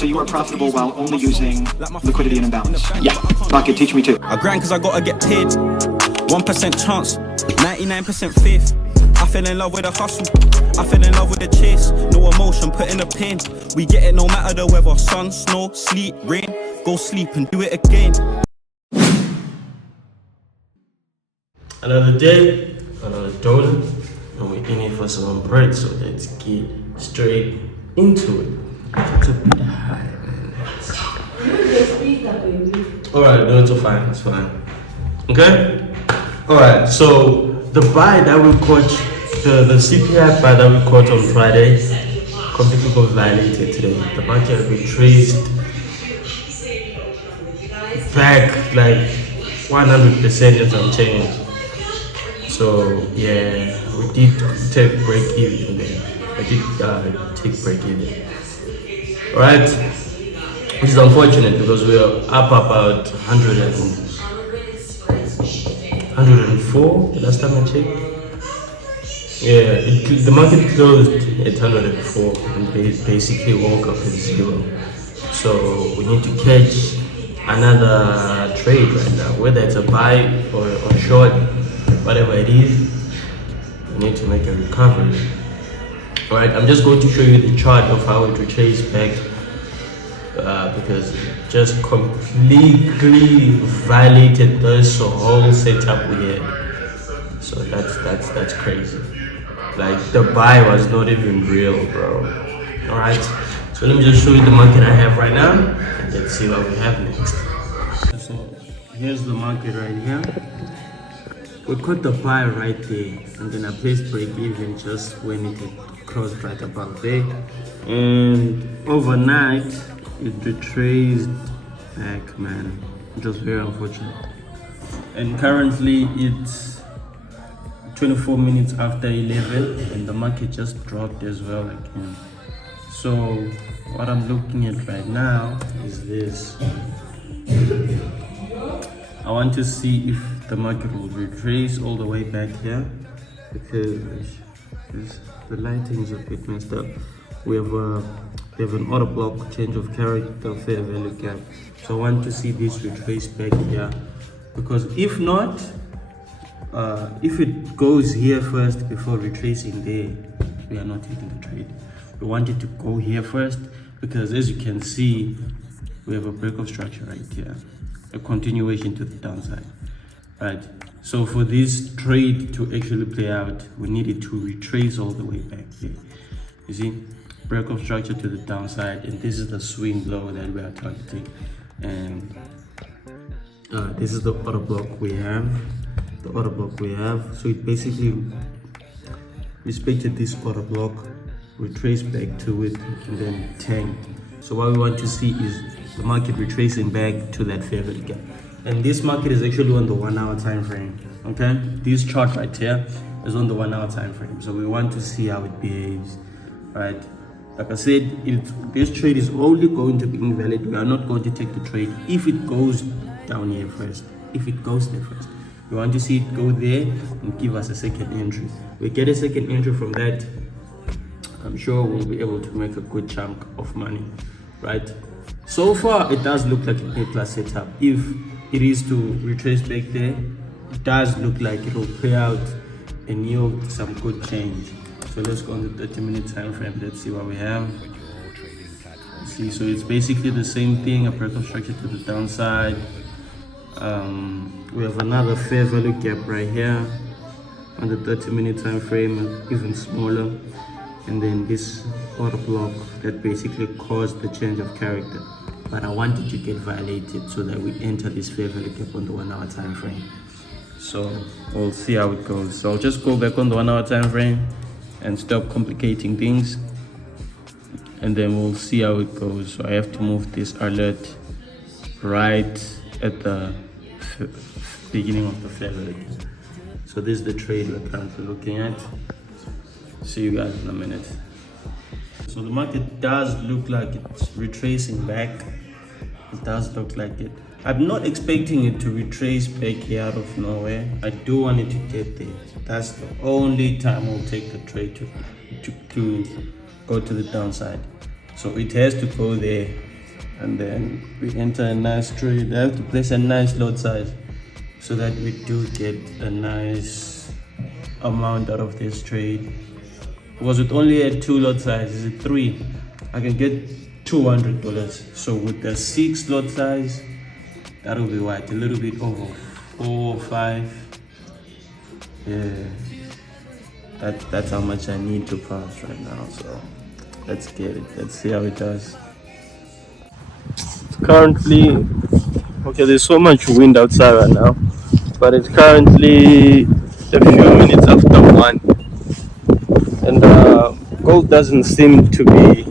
So you are profitable while only using liquidity and imbalance? Yeah. Market, teach me too. I grind cause I gotta get paid. 1% chance, 99% faith. I fell in love with the hustle, I fell in love with the chase. No emotion, put in the pain. We get it no matter the weather. Sun, snow, sleet, rain. Go sleep and do it again. Another day, another dollar, and we're in it for some bread, so let's get straight into it. It's a bit high, man. Alright, no, it's fine, it's fine. Okay? Alright, so the buy that we caught, the CPI buy that we caught on Friday, completely got violated today. The market retraced back like 100% and some change. So yeah, we did take break even there. I did take break even. Alright, which is unfortunate because we are up about 104 the last time I checked. Yeah, the market closed at 104 and basically woke up at 0. So we need to catch another trade right now, whether it's a buy or short, whatever it is, we need to make a recovery. Alright, I'm just going to show you the chart of how it retraced back because it just completely violated this whole setup we had. So that's crazy. Like the buy was not even real, bro. Alright, so let me just show you the market I have right now and let's see what we have next. So here's the market right here. We caught the buy right there, and then I placed break even just when it crossed right about there. And overnight, it retraced back, man. It was very unfortunate. And currently, it's 24 minutes after 11, and the market just dropped as well again. So what I'm looking at right now is this. I want to see if the market will retrace all the way back here because the lighting is a bit messed up. We have an order block, change of character, fair value gap. So I want to see this retrace back here because if not, if it goes here first before retracing there, we are not hitting the trade. We want it to go here first because as you can see, we have a break of structure right here, a continuation to the downside. Right, so for this trade to actually play out, we need it to retrace all the way back here. You see, break of structure to the downside, and this is the swing low that we are targeting. And this is the order block we have. The order block we have. So it basically respected this order block, retrace back to it, and then tanked. So what we want to see is the market retracing back to that fair value gap. And this market is actually on the 1 hour time frame. Okay, this chart right here is on the 1 hour time frame, so we want to see how it behaves. Right, like I said, this trade is only going to be invalid. We are not going to take the trade if it goes down here first. If it goes there first, we want to see it go there and give us a second entry. We get a second entry from that, I'm sure we'll be able to make a good chunk of money. Right, so far it does look like an A+ setup. If it is to retrace back there, it does look like it will play out and yield some good change. So let's go on the 30-minute time frame. Let's see what we have. See, so it's basically the same thing, a break of structure to the downside. We have another fair value gap right here on the 30-minute time frame, even smaller. And then this order block that basically caused the change of character. But I wanted to get violated so that we enter this fair value gap on the 1 hour time frame. So we'll see how it goes. So I'll just go back on the 1 hour time frame and stop complicating things, and then we'll see how it goes. So I have to move this alert right at the beginning of the fair value gap. So this is the trade we're currently looking at. See you guys in a minute. So the market does look like it's retracing back. It does look like it. I'm not expecting it to retrace back here out of nowhere. I do want it to get there. That's the only time I'll take the trade to go to the downside. So it has to go there and then we enter a nice trade. I have to place a nice lot size so that we do get a nice amount out of this trade. Because with only a 2 lot size, is it 3, I can get $200. So with the 6 lot size, that'll be what, a little bit over 4 or 5. Yeah, that's how much I need to pass right now. So let's get it. Let's see how it does. Currently, okay, there's so much wind outside right now, but it's currently a few minutes after 1, and gold doesn't seem to be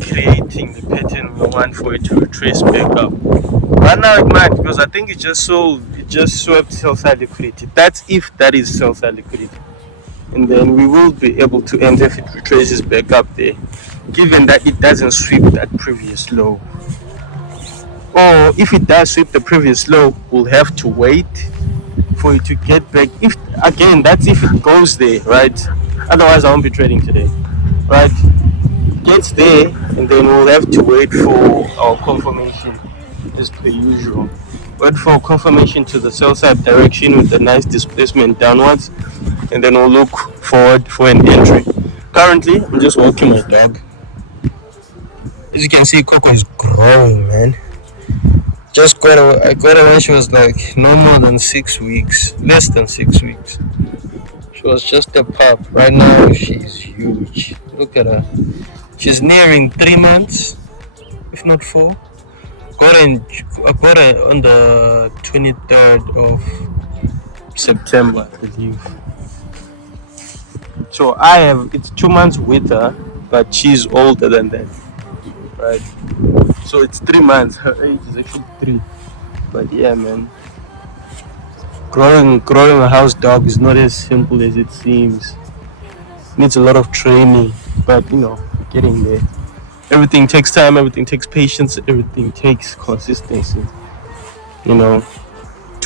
creating the pattern we want for it to retrace back up. Right now it might, because I think it just swept sell-side liquidity. That's if that is sell-side liquidity, and then we will be able to enter if it retraces back up there, given that it doesn't sweep that previous low. Or if it does sweep the previous low, we'll have to wait for it to get back. If again, that's if it goes there, right? Otherwise I won't be trading today, right? Gets there, and then we'll have to wait for our confirmation as per usual. Wait for confirmation to the sell side direction with a nice displacement downwards, and then we'll look forward for an entry. Currently I'm just walking my dog. As you can see, Coco is growing, man. I got her when she was like no more than 6 weeks, less than 6 weeks. She was just a pup. Right now she's huge. Look at her. She's nearing 3 months, if not 4. I got her on the 23rd of September, I believe. So it's 2 months with her, but she's older than that, right? So it's 3 months. Her age is actually 3. But yeah, man, growing a house dog is not as simple as it seems. Needs a lot of training, but getting there. Everything takes time, everything takes patience, everything takes consistency. To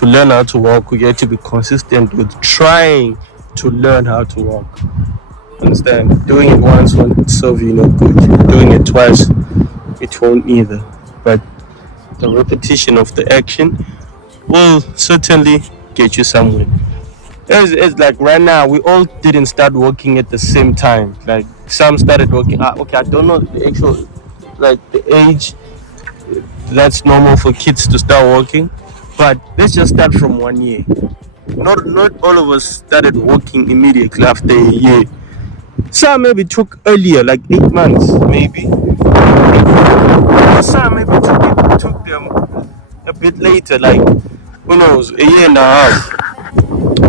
learn how to walk, we get to be consistent with trying to learn how to walk. Understand? Doing it once won't serve you no good. Doing it twice, it won't either. But the repetition of the action will certainly get you somewhere. It's like right now, we all didn't start working at the same time. Like some started working. Okay, I don't know the actual, the age that's normal for kids to start working, but let's just start from 1 year. Not all of us started working immediately after a year. Some maybe took earlier, like 8 months, maybe. Some maybe took them a bit later, like who knows, a year and a half.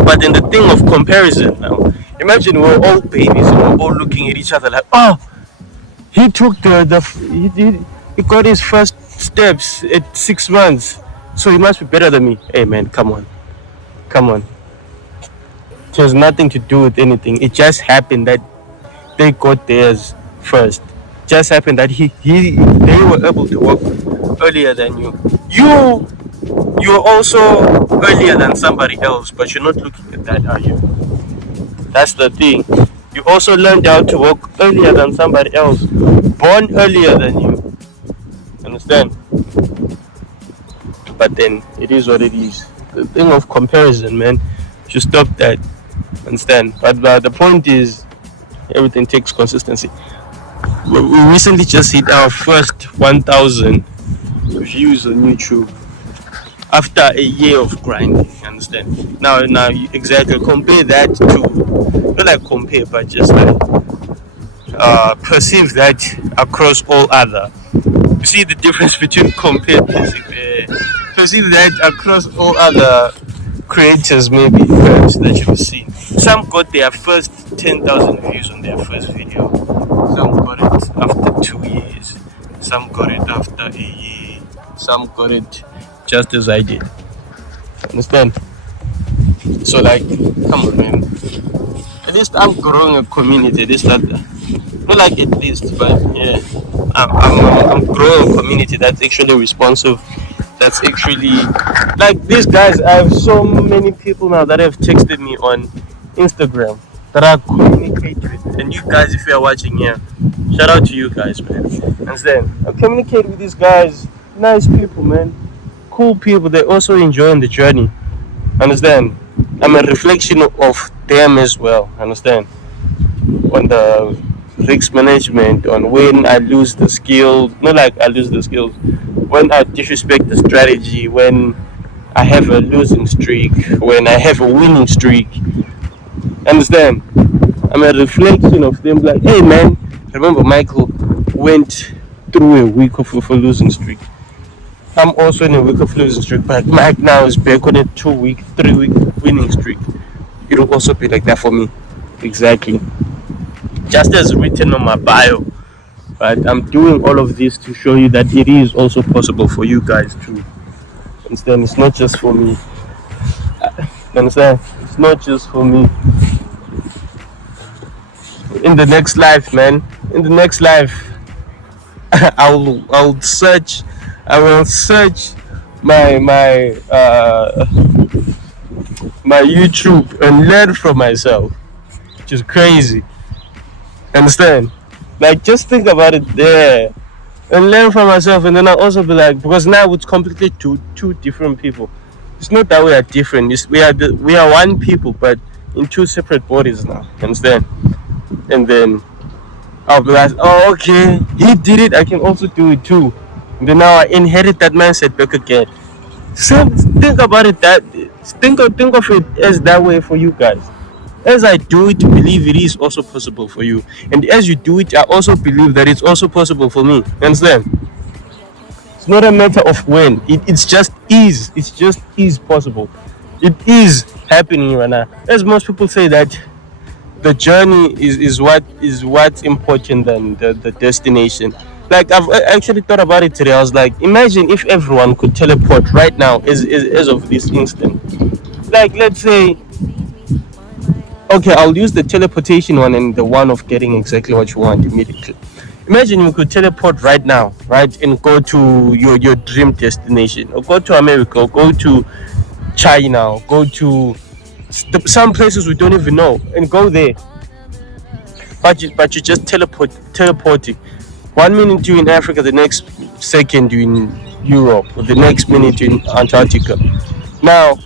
But in the thing of comparison now, imagine we're all babies and we're all looking at each other like, oh, he took he got his first steps at 6 months, so he must be better than me. Hey man, come on. It has nothing to do with anything. It just happened that they got theirs first. Just happened that they were able to walk earlier than you. You're also earlier than somebody else, but you're not looking at that, are you? That's the thing. You also learned how to walk earlier than somebody else, born earlier than you. Understand? But then it is what it is. The thing of comparison, man, you should stop that. Understand? But the point is, everything takes consistency. We recently just hit our first 1,000 views on YouTube after a year of grinding. Understand? Now exactly compare that to, not like compare, but just like perceive that across all other. You see the difference between compare, perceive that across all other creators, maybe that you've seen. Some got their first 10,000 views on their first video. Some got it after 2 years. Some got it after a year. Some got it just as I did. Understand? So come on, man. At least I'm growing a community. Not like at least, but yeah, I'm growing a community that's actually responsive. That's actually like these guys. I have so many people now that have texted me on Instagram that I communicate with. And you guys, if you're watching here, Shout out to you guys, man. Understand? I communicate with these guys, nice people, man. Cool people. They're also enjoying the journey. Understand? I'm a reflection of them as well. Understand? On the risk management, on when I lose the skills, not like I lose the skills, when I disrespect the strategy, when I have a losing streak, when I have a winning streak. Understand? I'm a reflection of them. Like, hey man, remember Michael went through a week of a losing streak. I'm also in a week of losing streak, but Mike now is back on a 2 week, 3 week winning streak. It'll also be like that for me. Exactly. Just as written on my bio. But I'm doing all of this to show you that it is also possible for you guys too. Understand? It's not just for me. Understand? It's not just for me. In the next life, man. In the next life, I will search my YouTube and learn from myself, which is crazy. Understand? Like, just think about it there and learn from myself, and then I'll also be like, because now it's completely two different people. It's not that we are different. We are one people, but in two separate bodies now. Understand? And then I'll be like, oh, okay, he did it, I can also do it too. And then now I inherit that mindset back again. So think about it think of it as that way for you guys. As I do it, believe it is also possible for you. And as you do it, I also believe that it's also possible for me. Understand? It's not a matter of when. It's just is. It's just is possible. It is happening right now. As most people say that the journey is what's important than the destination. Like, I've actually thought about it today. I was like, imagine if everyone could teleport right now as of this instant. Like, let's say, okay, I'll use the teleportation one and the one of getting exactly what you want immediately. Imagine you could teleport right now, right, and go to your dream destination, or go to America, or go to China, or go to some places we don't even know, and go there. But you just teleporting. 1 minute you're in Africa, the next second you're in Europe, or the next minute you're in Antarctica. Now,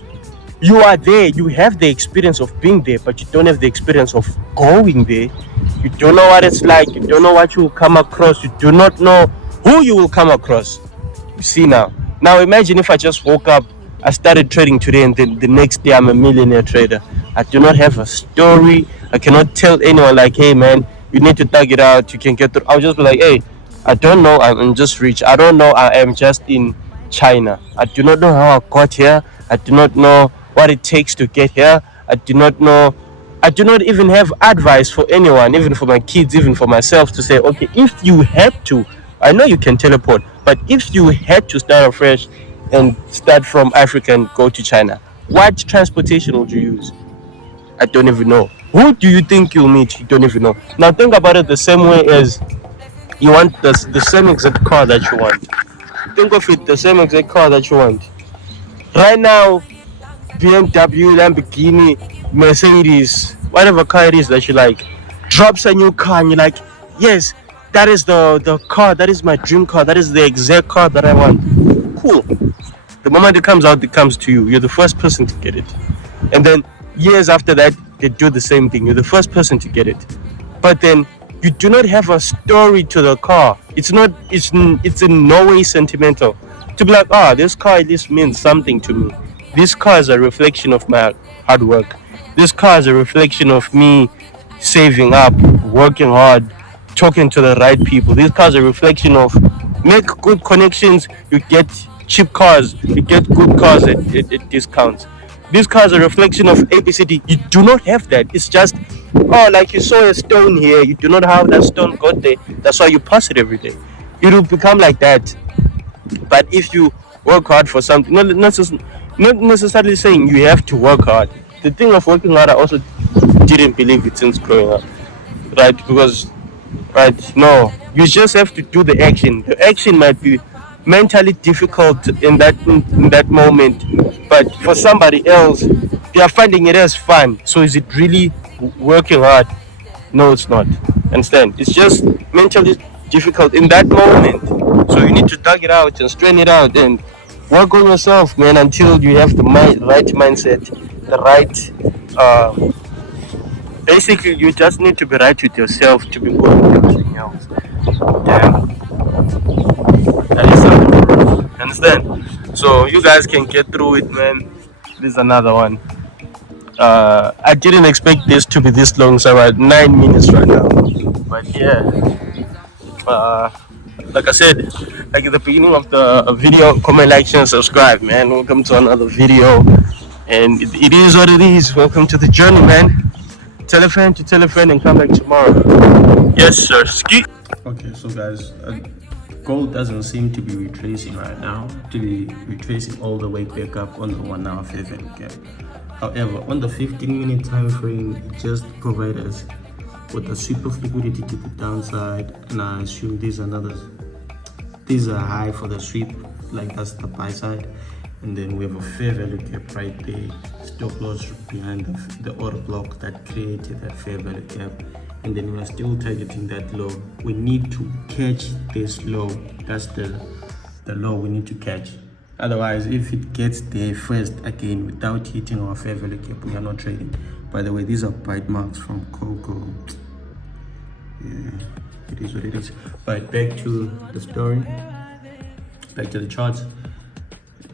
you are there, you have the experience of being there, but you don't have the experience of going there. You don't know what it's like, you don't know what you will come across, you do not know who you will come across. You see now. Now imagine if I just woke up, I started trading today, and then the next day I'm a millionaire trader. I do not have a story. I cannot tell anyone like, hey man, you need to thug it out, you can get through. I'll just be like, hey, I don't know, I'm just rich. I don't know, I am just in China. I do not know how I got here. I do not know what it takes to get here. I do not even have advice for anyone, even for my kids, even for myself, to say, okay, if you had to, I know you can teleport, but if you had to start afresh and start from Africa and go to China, what transportation would you use? I don't even know. Who do you think you'll meet? You don't even know. Now think about it the same way as you want the same exact car that you want. Think of it the same exact car that you want. Right now, BMW, Lamborghini, Mercedes, whatever car it is that you like, drops a new car and you're like, yes, that is the car, that is my dream car, that is the exact car that I want. Cool. The moment it comes out, it comes to you. You're the first person to get it. And then years after that, they do the same thing. You're the first person to get it. But then you do not have a story to the car. It's in no way sentimental. To be like, this car at least means something to me. This car is a reflection of my hard work. This car is a reflection of me saving up, working hard, talking to the right people. This car is a reflection of make good connections, you get cheap cars, you get good cars at discounts. This car is a reflection of ABCD. You do not have that. It's just, like you saw a stone here, you do not have that stone got there. That's why you pass it every day. It will become like that. But if you work hard for something, not necessarily saying you have to work hard. The thing of working hard, I also didn't believe it since growing up, right? Because, right, no, you just have to do the action. The action might be mentally difficult in that moment, but for somebody else, they are finding it as fun. So is it really working hard? No, it's not. Understand? It's just mentally difficult in that moment. So you need to dug it out and strain it out and work on yourself, man, until you have the right mindset, the right. Basically, you just need to be right with yourself to be good with everything else. Damn. That is something. Understand? So you guys can get through it, man. This is another one. I didn't expect this to be this long, so we're at 9 minutes right now. But yeah, like I said, like at the beginning of the video, comment, like, share, and subscribe, man. Welcome to another video, and it is what it is. Welcome to the journey, man. Tell a friend to tell a friend and come back tomorrow. Yes, sir. Ski. Okay, so guys, gold doesn't seem to be retracing right now, to be retracing all the way back up on the 1 hour fair value gap. However, on the 15-minute time frame, it just provides us with a sweep of liquidity to the downside, and I assume these are high for the sweep, like that's the buy side, and then we have a fair value gap right there, stop loss behind the order block that created that fair value gap, and then we are still targeting that low. We need to catch this low. That's the low we need to catch. Otherwise, if it gets there first again without hitting our fair value gap, we are not trading. By the way, these are bite marks from Coco. Yeah, it is what it is. But back to the story, back to the charts.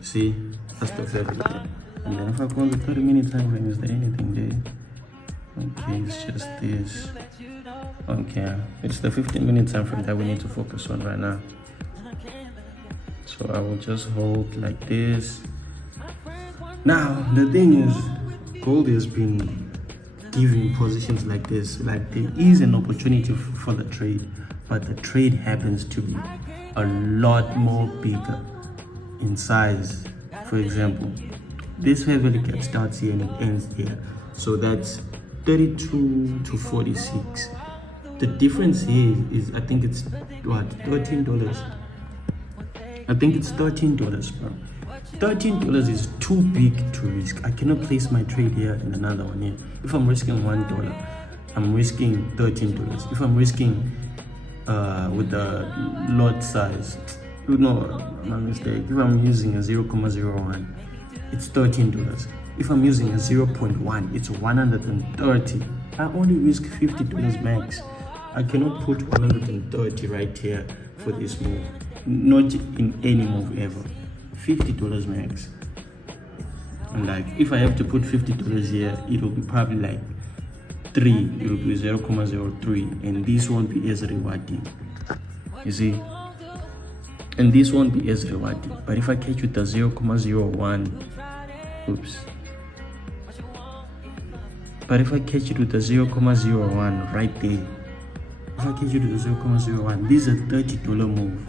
See, that's the fair value gap. And then if I go on the 30-minute time frame, is there anything there? Okay, it's just this. Okay, it's the 15-minute time frame that we need to focus on right now. So I will just hold like this. Now the thing is, gold has been giving positions like this. Like, there is an opportunity for the trade, but the trade happens to be a lot more bigger in size. For example, this fair value gap starts here and it ends here, so that's 32 to 46. The difference here is, I think it's what, $13. I think it's $13, bro. $13 is too big to risk. I cannot place my trade here and another one here. If I'm risking $1, I'm risking $13. If I'm risking with the lot size, my mistake. If I'm using a 0.01, it's $13. If I'm using a 0.1, it's $130. I only risk $50 max. I cannot put $130 right here for this move. Not in any move ever. $50 max. And like, if I have to put $50 here, it will be probably like 3. It will be 0.03, and this won't be as rewarding. You see? And this won't be as rewarding. But if I catch with the 0.01, oops. But if I catch it with the 0.01 right there, if I catch it with the 0.01, this is a $30 move.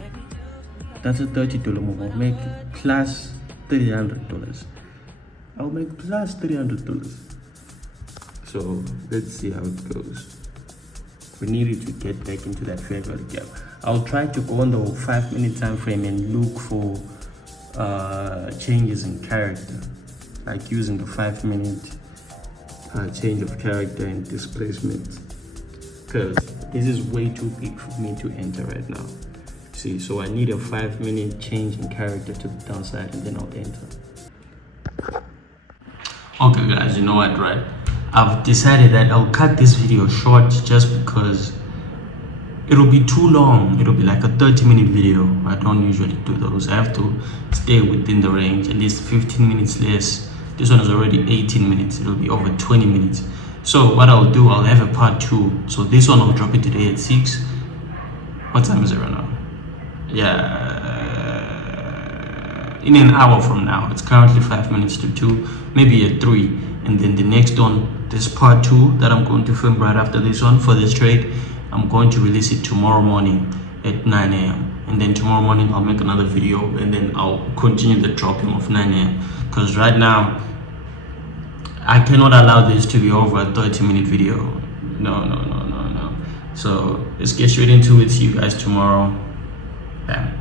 That's a $30 move. I'll make plus $300. I'll make plus $300. So let's see how it goes. We needed to get back into that fair value gap. I'll try to go on the 5-minute time frame and look for changes in character, like using the 5-minute change of character and displacement, because this is way too big for me to enter right now. See, so I need a 5-minute change in character to the downside, and then I'll enter. Okay guys, you know what, right? I've decided that I'll cut this video short just because it'll be too long. It'll be like a 30-minute video. I don't usually do those. I have to stay within the range, at least 15 minutes less. This one is already 18 minutes. It'll be over 20 minutes. So what I'll do, I'll have a part 2. So this one I'll drop it today at 6. What time is it right now? Yeah, in an hour from now. It's currently 5 minutes to 2, maybe at 3. And then the next one, this part 2 that I'm going to film right after this one for this trade, I'm going to release it tomorrow morning at 9 a.m. And then tomorrow morning I'll make another video, and then I'll continue the dropping of 9 a.m. because right now I cannot allow this to be over a 30-minute video. No. So let's get straight into it. See you guys tomorrow. Bam.